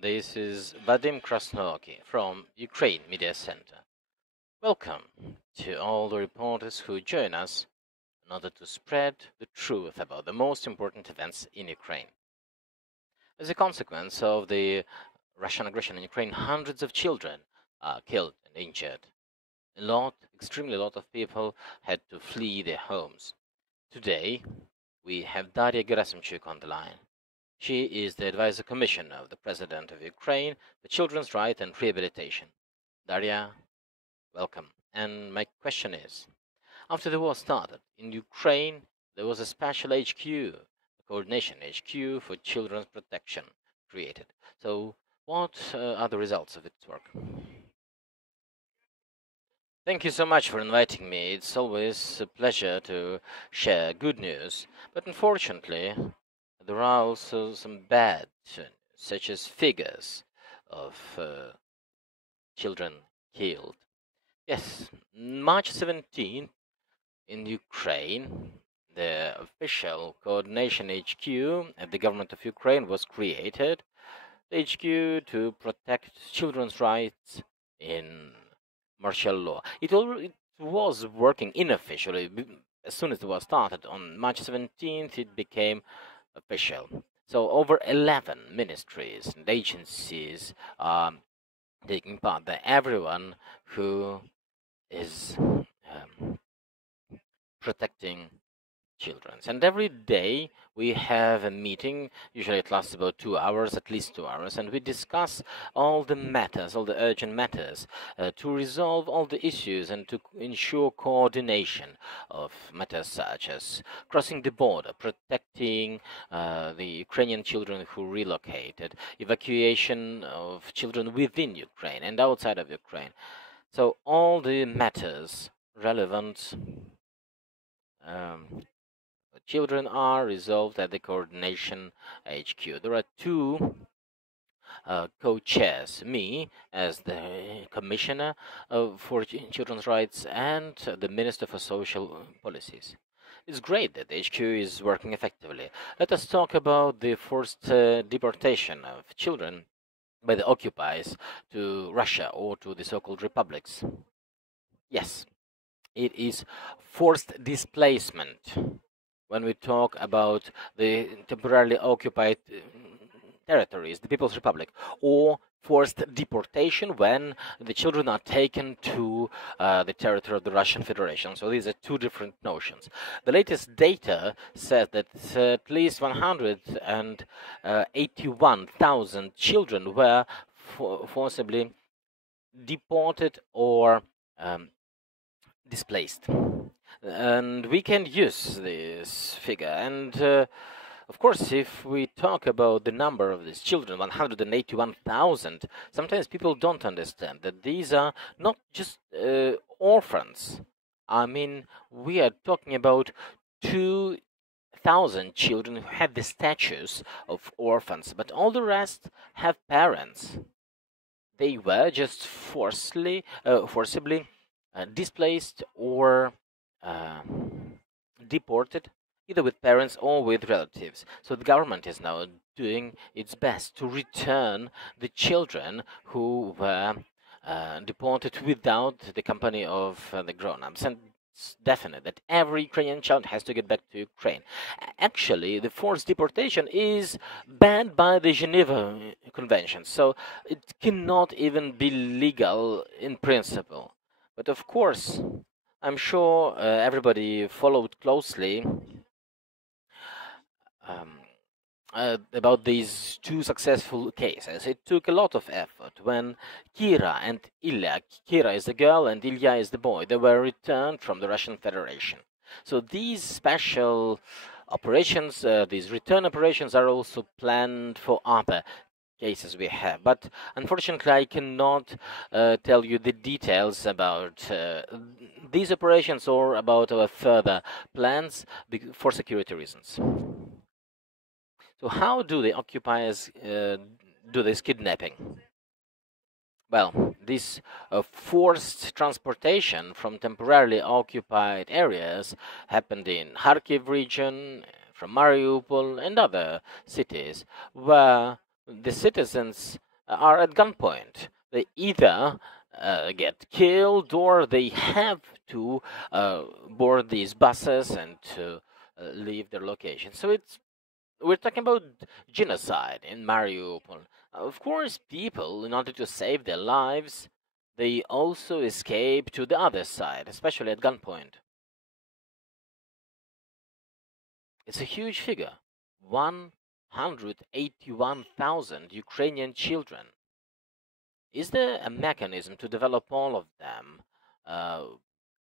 This is Vadim Krasnooki from Ukraine Media Center. Welcome to all the reporters who join us in order to spread the truth about the most important events in Ukraine. As a consequence of the Russian aggression in Ukraine, hundreds of children are killed and injured. Extremely lot of people had to flee their homes. Today, we have Darya Herasymchuk on the line. She is the advisor commissioner of the President of Ukraine for Children's Rights and Rehabilitation. Darya, welcome. And my question is, after the war started, in Ukraine, there was a special HQ, a coordination HQ for children's protection created. So what are the results of its work? Thank you so much for inviting me. It's always a pleasure to share good news. But unfortunately, there are also some bad news, such as figures of children killed. Yes, March 17th in Ukraine, the official coordination HQ at the government of Ukraine was created. The HQ to protect children's rights in martial law. It was working unofficially. As soon as the war started on March 17th, it became official. So over 11 ministries and agencies are taking part there. Everyone who is protecting children. And every day we have a meeting, usually it lasts about 2 hours, at least 2 hours, and we discuss all the matters, all the urgent matters, to resolve all the issues and to ensure coordination of matters such as crossing the border, protecting the Ukrainian children who relocated, evacuation of children within Ukraine and outside of Ukraine. So all the matters relevant children are resolved at the coordination HQ. There are two co-chairs, me as the commissioner for children's rights and the minister for social policies. It's great that the HQ is working effectively. Let us talk about the forced deportation of children by the occupiers to Russia or to the so-called republics. Yes, it is forced displacement when we talk about the temporarily occupied territories, the People's Republic, or forced deportation when the children are taken to the territory of the Russian Federation. So these are two different notions. The latest data says that at least 181,000 children were forcibly deported or displaced. And we can use this figure. And of course, if we talk about the number of these children, 181,000, sometimes people don't understand that these are not just orphans. I mean, we are talking about 2,000 children who have the status of orphans, but all the rest have parents. They were just forcibly displaced or deported, either with parents or with relatives. So the government is now doing its best to return the children who were deported without the company of the grown-ups. And it's definite that every Ukrainian child has to get back to Ukraine. Actually, the forced deportation is banned by the Geneva Convention, so it cannot even be legal in principle. But of course, I'm sure everybody followed closely about these two successful cases. It took a lot of effort when Kira and Ilya, Kira is the girl and Ilya is the boy, they were returned from the Russian Federation. So these special operations, these return operations are also planned for other cases we have, but unfortunately I cannot tell you the details about these operations or about our further plans for security reasons. So how do the occupiers do this kidnapping? Well, this forced transportation from temporarily occupied areas happened in Kharkiv region, from Mariupol and other cities, where the citizens are at gunpoint. They either get killed or they have to board these buses and to leave their location. So we're talking about genocide in Mariupol. Of course, people, in order to save their lives, they also escape to the other side, especially at gunpoint. It's a huge figure. 181,000 Ukrainian children. Is there a mechanism to develop all of them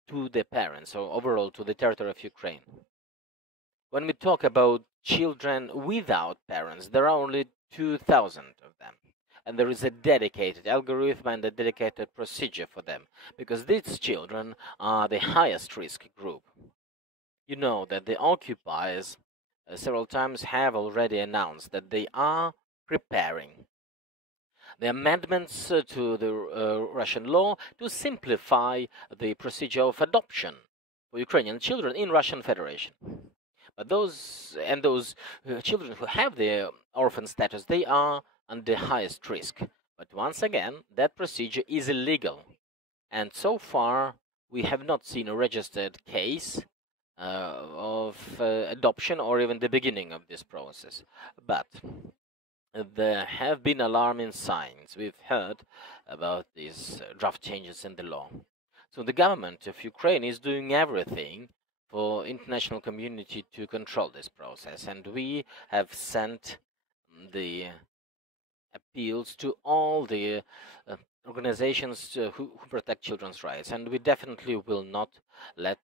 to their parents, or overall to the territory of Ukraine? When we talk about children without parents, there are only 2,000 of them. And there is a dedicated algorithm and a dedicated procedure for them, because these children are the highest risk group. You know that the occupiers several times have already announced that they are preparing the amendments to the Russian law to simplify the procedure of adoption for Ukrainian children in Russian Federation. But those children who have the orphan status, they are under highest risk. But once again, that procedure is illegal. And so far, we have not seen a registered case of adoption or even the beginning of this process. But there have been alarming signs. We've heard about these draft changes in the law. So the government of Ukraine is doing everything for international community to control this process, and we have sent the appeals to all the organizations who protect children's rights, and we definitely will not let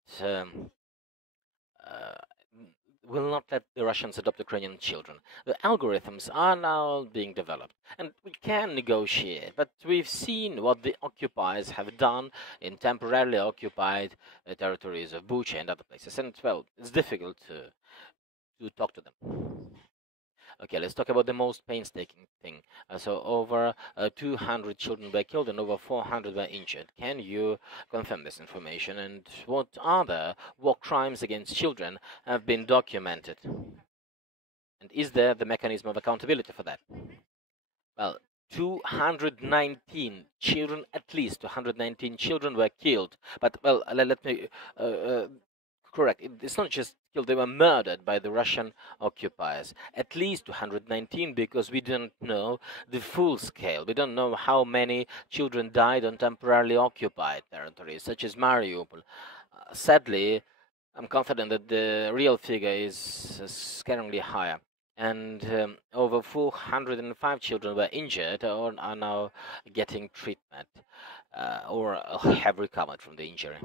the Russians adopt Ukrainian children. The algorithms are now being developed, and we can negotiate, but we've seen what the occupiers have done in temporarily occupied territories of Bucha and other places, and, well, it's difficult to talk to them. Okay, let's talk about the most painstaking thing. So over 200 children were killed and over 400 were injured. Can you confirm this information? And what other war crimes against children have been documented? And is there the mechanism of accountability for that? Well, 219 children, at least 219 children were killed. But, well, let me correct. It's not just killed, they were murdered by the Russian occupiers. At least 219, because we don't know the full scale. We don't know how many children died on temporarily occupied territories, such as Mariupol. Sadly, I'm confident that the real figure is scarily higher. And over 405 children were injured or are now getting treatment or have recovered from the injury.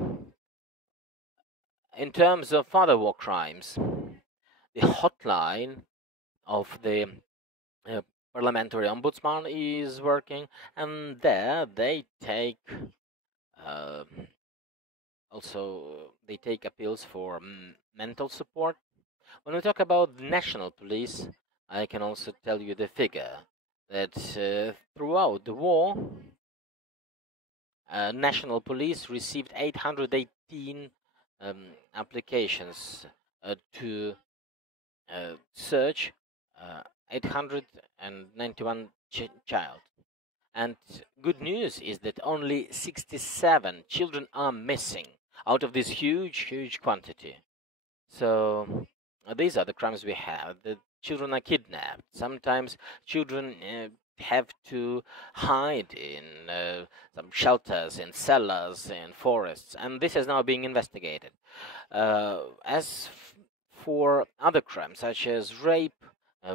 In terms of other war crimes, the hotline of the parliamentary ombudsman is working, and there they take they take appeals for mental support. When we talk about the national police, I can also tell you the figure that throughout the war, national police received 818 applications to search 891 child. And good news is that only 67 children are missing out of this huge quantity. So these are the crimes we have. The children are kidnapped. Sometimes children have to hide in some shelters, in cellars, in forests, and this is now being investigated. As for other crimes, such as rape,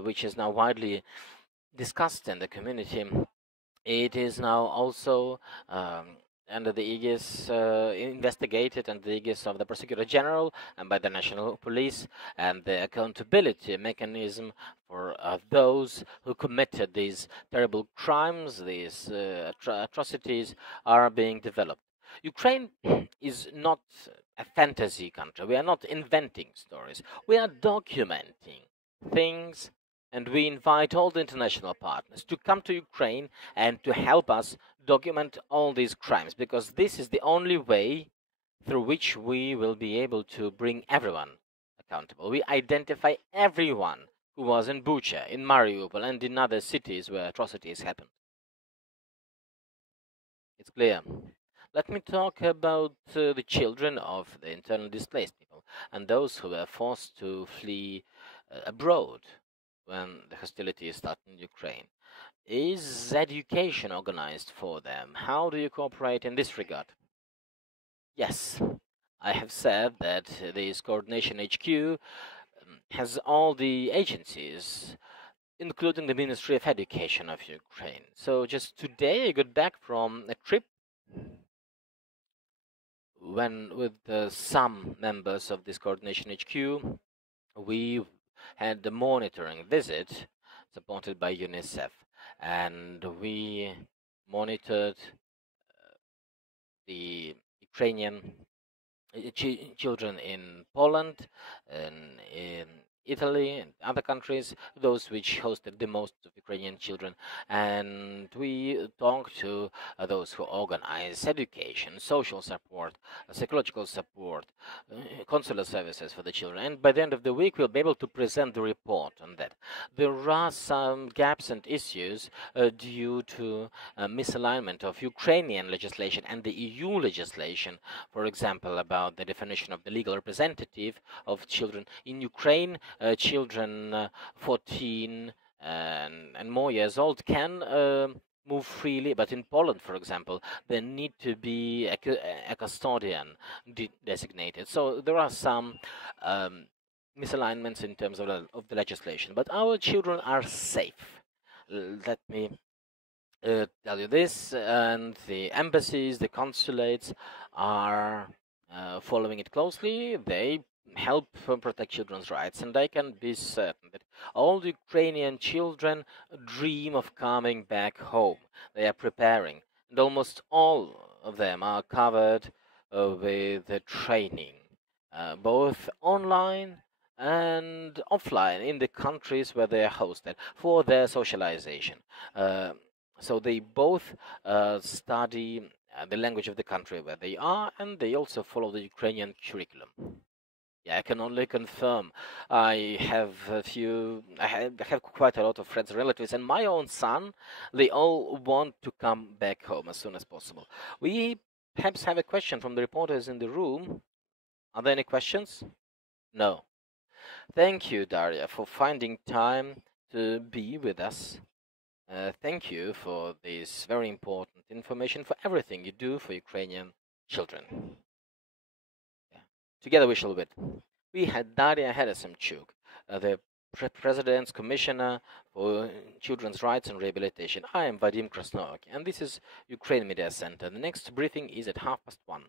which is now widely discussed in the community, it is now also under the aegis, investigated under the aegis of the Prosecutor General and by the National Police, and the accountability mechanism for those who committed these terrible crimes, these atrocities, are being developed. Ukraine is not a fantasy country. We are not inventing stories. We are documenting things, and we invite all the international partners to come to Ukraine and to help us document all these crimes, because this is the only way through which we will be able to bring everyone accountable. We identify everyone who was in Bucha, in Mariupol, and in other cities where atrocities happened. It's clear. Let me talk about the children of the internally displaced people and those who were forced to flee abroad when the hostilities started in Ukraine. Is education organized for them? How do you cooperate in this regard? Yes, I have said that this coordination HQ has all the agencies, including the Ministry of Education of Ukraine. So just today I got back from a trip when with some members of this coordination HQ, we had a monitoring visit supported by UNICEF, and we monitored the Ukrainian children in Poland and in Italy and other countries, those which hosted the most of Ukrainian children, and we talked to those who organize education, social support, psychological support, consular services for the children. And by the end of the week, we'll be able to present the report on that. There are some gaps and issues due to misalignment of Ukrainian legislation and the EU legislation, for example, about the definition of the legal representative of children. In Ukraine, children 14 and more years old can move freely, but in Poland, for example, there need to be a custodian designated. So there are some misalignments in terms of the legislation, but our children are safe. Let me tell you this, and the embassies, the consulates are following it closely. They help protect children's rights, and I can be certain that all the Ukrainian children dream of coming back home. They are preparing, and almost all of them are covered with training, both online and offline in the countries where they are hosted for their socialization. So they both study the language of the country where they are, and they also follow the Ukrainian curriculum. Yeah, I can only confirm. I have quite a lot of friends and relatives, and my own son, they all want to come back home as soon as possible. We perhaps have a question from the reporters in the room. Are there any questions? No. Thank you, Darya, for finding time to be with us. Thank you for this very important information, for everything you do for Ukrainian children. Together we shall win. We had Darya Herasymchuk, the President's Commissioner for Children's Rights and Rehabilitation. I am Vadim Krasnook, and this is Ukraine Media Center. The next briefing is at 1:30.